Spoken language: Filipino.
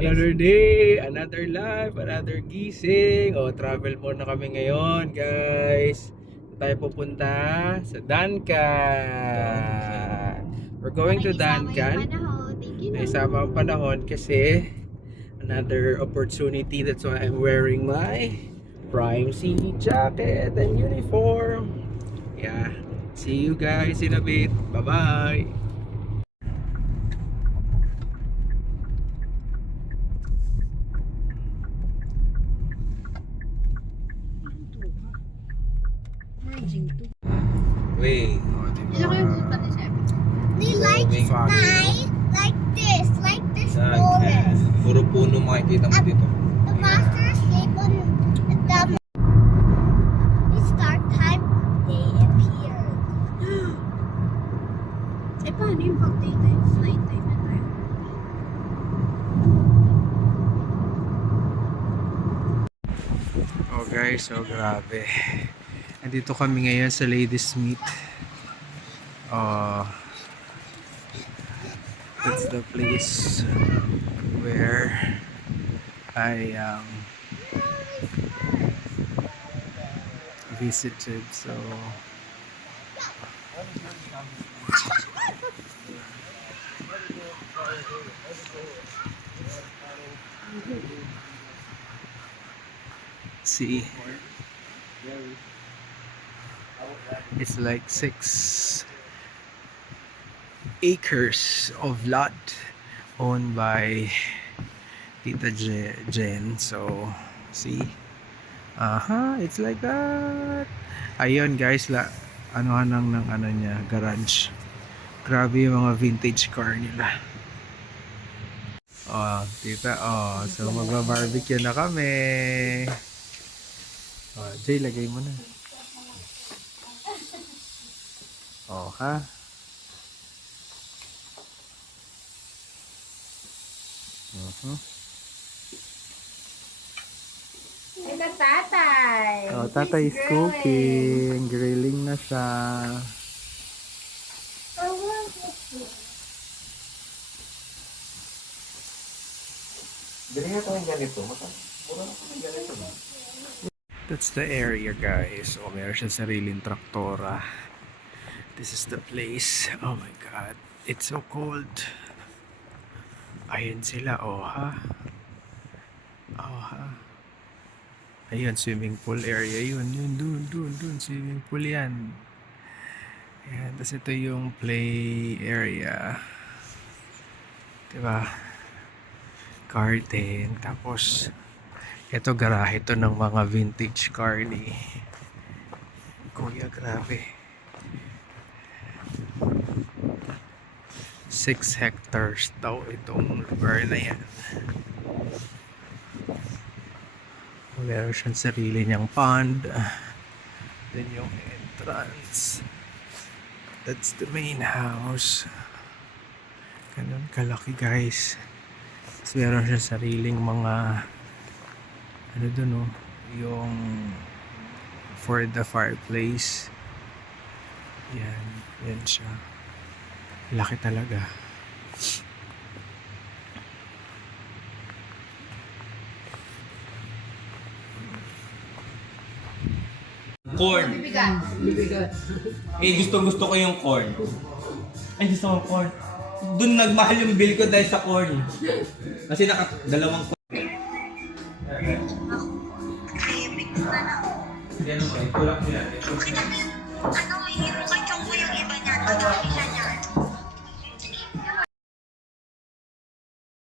Another day, another life, another gising. Travel muna kami ngayon, guys. Tayo pupunta sa Duncan. We're going to Duncan. May isama ang panahon kasi another opportunity. That's why I'm wearing my Prime C jacket and uniform. Yeah. See you guys in a bit. Bye-bye. Wait. Ilan kayo pupunta ni Chef? They like night, like this Duncan. forest. Puro puno makikita mo dito. The master sleep on the it's start time. They appear. Paano yung pag daytime, night time na tayo? Guys, grabe. Nandito kami ngayon sa Ladysmith. That's the place where I visited. So see, it's like 6 acres of lot owned by Tita Jen. So see, it's like that. Ayun guys, anuhan lang ng ano niya, garage. Grabe yung mga vintage car nila. Tita, so magba-barbecue na kami. Jay, lagay mo na. Ha? Ito tatay. Tatay is cooking. Grilling na siya. That's the area, guys. Meron siya sariling traktora. This is the place. Oh my god, it's so cold. Ayun sila, ayun, swimming pool area yun. Dun, swimming pool yan. Ayan, tapos ito yung play area. Diba? Garden. Tapos ito garahe to ng mga vintage car ni Kuya. Grabe. 6 hectares daw itong lugar na yan. Meron siyang sarili niyang pond. Then yung entrance. That's the main house. Ganun kalaki, guys. Tapos meron siyang sariling mga ano dun, yung for the fireplace. Yan siya. Laki talaga. Corn. Gusto ko yung corn. Ay, gusto ko corn. Doon nagmahal yung bill ko dahil sa corn. Kasi dalawang corn. Ano, hindi mo kay Chong yung iba niya. Madami siya niya.